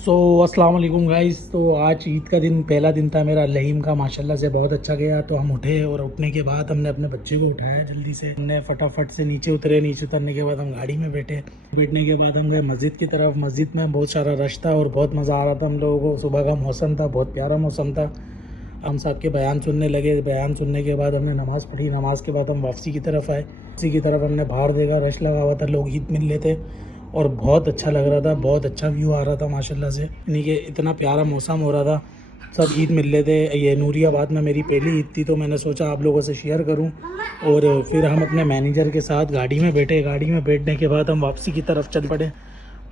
अस्सलाम वालेकुम गाइस। तो आज ईद का दिन, पहला दिन था मेरा लहीम का, माशाल्लाह से बहुत अच्छा गया। तो हम उठे और उठने के बाद हमने अपने बच्चे को उठाया जल्दी से, हमने फटाफट से नीचे उतरे। नीचे उतरने के बाद हम गाड़ी में बैठे। बैठने के बाद हम गए मस्जिद की तरफ। मस्जिद में बहुत सारा रश था और बहुत मज़ा आ रहा था हम लोगों को। सुबह का मौसम था, बहुत प्यारा मौसम था। हम साहब के बयान सुनने लगे। बयान सुनने के बाद हमने नमाज़ पढ़ी। नमाज के बाद हम वापसी की तरफ आए। वापसी की तरफ हमने बाहर देखा, रश लगा हुआ था, लोग ईद मिल रहे थे और बहुत अच्छा लग रहा था। बहुत अच्छा व्यू आ रहा था माशाल्लाह से, यानी कि इतना प्यारा मौसम हो रहा था। सब ईद मिल रहे थे। ये नूरियाबाद में मेरी पहली ईद थी, तो मैंने सोचा आप लोगों से शेयर करूं। और फिर हम अपने मैनेजर के साथ गाड़ी में बैठे। गाड़ी में बैठने के बाद हम वापसी की तरफ चल पड़े।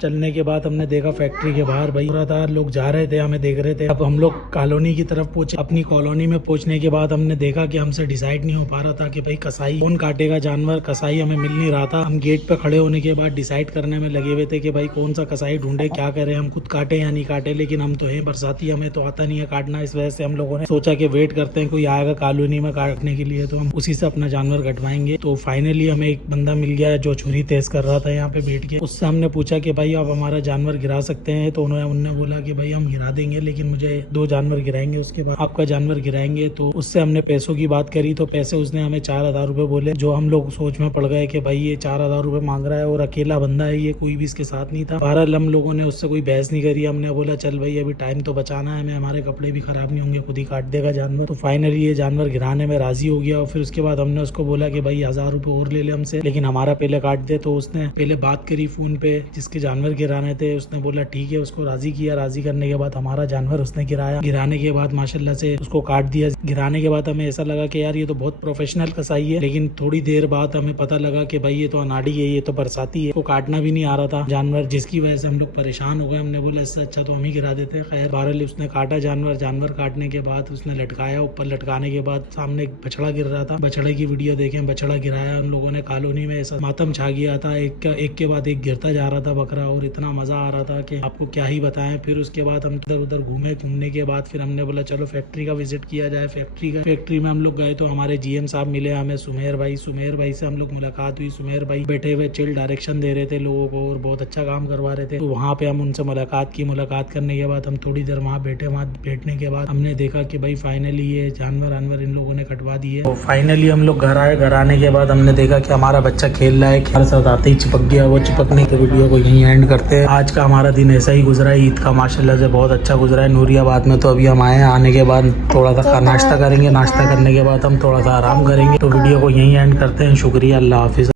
चलने के बाद हमने देखा फैक्ट्री के बाहर भाई पूरा था, लोग जा रहे थे, हमें देख रहे थे। अब हम लोग कॉलोनी की तरफ पहुंचे। अपनी कॉलोनी में पहुंचने के बाद हमने देखा कि हमसे डिसाइड नहीं हो पा रहा था कि भाई कसाई कौन काटेगा जानवर। कसाई हमें मिल नहीं रहा था। हम गेट पे खड़े होने के बाद डिसाइड करने में लगे हुए थे कि भाई कौन सा कसाई ढूंढे, क्या करें, हम खुद काटे या नहीं काटे। लेकिन हम तो है बरसाती, हमें तो आता नहीं है काटना। इस वजह से हम लोगों ने सोचा कि वेट करते हैं, कोई आएगा कॉलोनी में काटने के लिए तो हम उसी से अपना जानवर कटवाएंगे। तो फाइनली हमें एक बंदा मिल गया जो छुरी तेज कर रहा था यहाँ पे बैठ के। उससे हमने पूछा कि भाई आप हमारा जानवर गिरा सकते हैं? तो उन्होंने बोला कि भाई हम गिरा देंगे, लेकिन मुझे 2 जानवर गिराएंगे, उसके बाद आपका जानवर गिराएंगे। तो उससे हमने पैसों की बात करी, तो पैसे उसने हमें 4,000 रुपए बोले। जो हम लोग सोच में पड़ गए कि भाई ये 4,000 रुपए मांग रहा है और अकेला बंदा है, ये कोई भी इसके साथ नहीं था। बहरहाल हम लोगों ने उससे कोई बहस नहीं करी। हमने बोला चल भाई अभी टाइम तो बचाना है, हमें हमारे कपड़े भी खराब नहीं होंगे, खुद ही काट देगा जानवर। तो फाइनली ये जानवर गिराने में राजी हो गया। और फिर उसके बाद हमने उसको बोला कि भाई 1,000 रुपए और ले ले हमसे, लेकिन हमारा पहले काट दे। तो उसने पहले बात करी फोन पे जिसके जानवर गिराने थे, उसने बोला ठीक है, उसको राजी किया। राजी करने के बाद हमारा जानवर उसने गिराया। गिराने के बाद माशाल्लाह से उसको काट दिया। गिराने के बाद हमें ऐसा लगा कि यार ये तो बहुत प्रोफेशनल कसाई है। लेकिन थोड़ी देर बाद हमें पता लगा कि भाई ये तो अनाड़ी है, ये तो बरसाती है, इसको काटना भी नहीं आ रहा था जानवर, जिसकी वजह से हम लोग परेशान हो गए। हमने बोला इससे अच्छा तो हम ही गिरा देते। खैर बहरहाल उसने काटा जानवर। जानवर काटने के बाद उसने लटकाया। ऊपर लटकाने के बाद सामने एक बछड़ा गिर रहा था। बछड़े की वीडियो देखें, बछड़ा गिराया हम लोगों ने। कॉलोनी में ऐसा मातम छा गया था, एक के बाद एक गिरता जा रहा था बकरा, और इतना मजा आ रहा था कि आपको क्या ही बताएं। फिर उसके बाद हम इधर उधर घूमे। घूमने के बाद फिर हमने बोला चलो फैक्ट्री का विजिट किया जाए। फैक्ट्री में हम लोग गए तो हमारे जीएम साहब मिले हमें, सुमेर भाई से हम लोग मुलाकात हुई। सुमेर भाई बैठे हुए चिल डायरेक्शन दे रहे थे लोगों को और बहुत अच्छा काम करवा रहे थे। तो वहाँ पे हम उनसे मुलाकात की। मुलाकात करने के बाद हम थोड़ी देर वहाँ बैठे। वहाँ बैठने के बाद हमने देखा कि भाई फाइनली ये जानवर इन लोगों ने कटवा दिए। तो फाइनली हम लोग घर आए। घर आने के बाद हमने देखा कि हमारा बच्चा खेल रहा है, हमारे साथ आते ही चिपक गया। वो चिपकने के वीडियो को यहीं एंड करते हैं। आज का हमारा दिन ऐसा ही गुजरा है ईद का, माशाल्लाह से बहुत अच्छा गुजरा है। नूरियाबाद में तो अभी हम आए हैं। आने के बाद थोड़ा सा नाश्ता करेंगे। नाश्ता करने के बाद हम थोड़ा सा आराम करेंगे। तो वीडियो को यहीं एंड करते हैं। शुक्रिया, अल्लाह हाफिज़।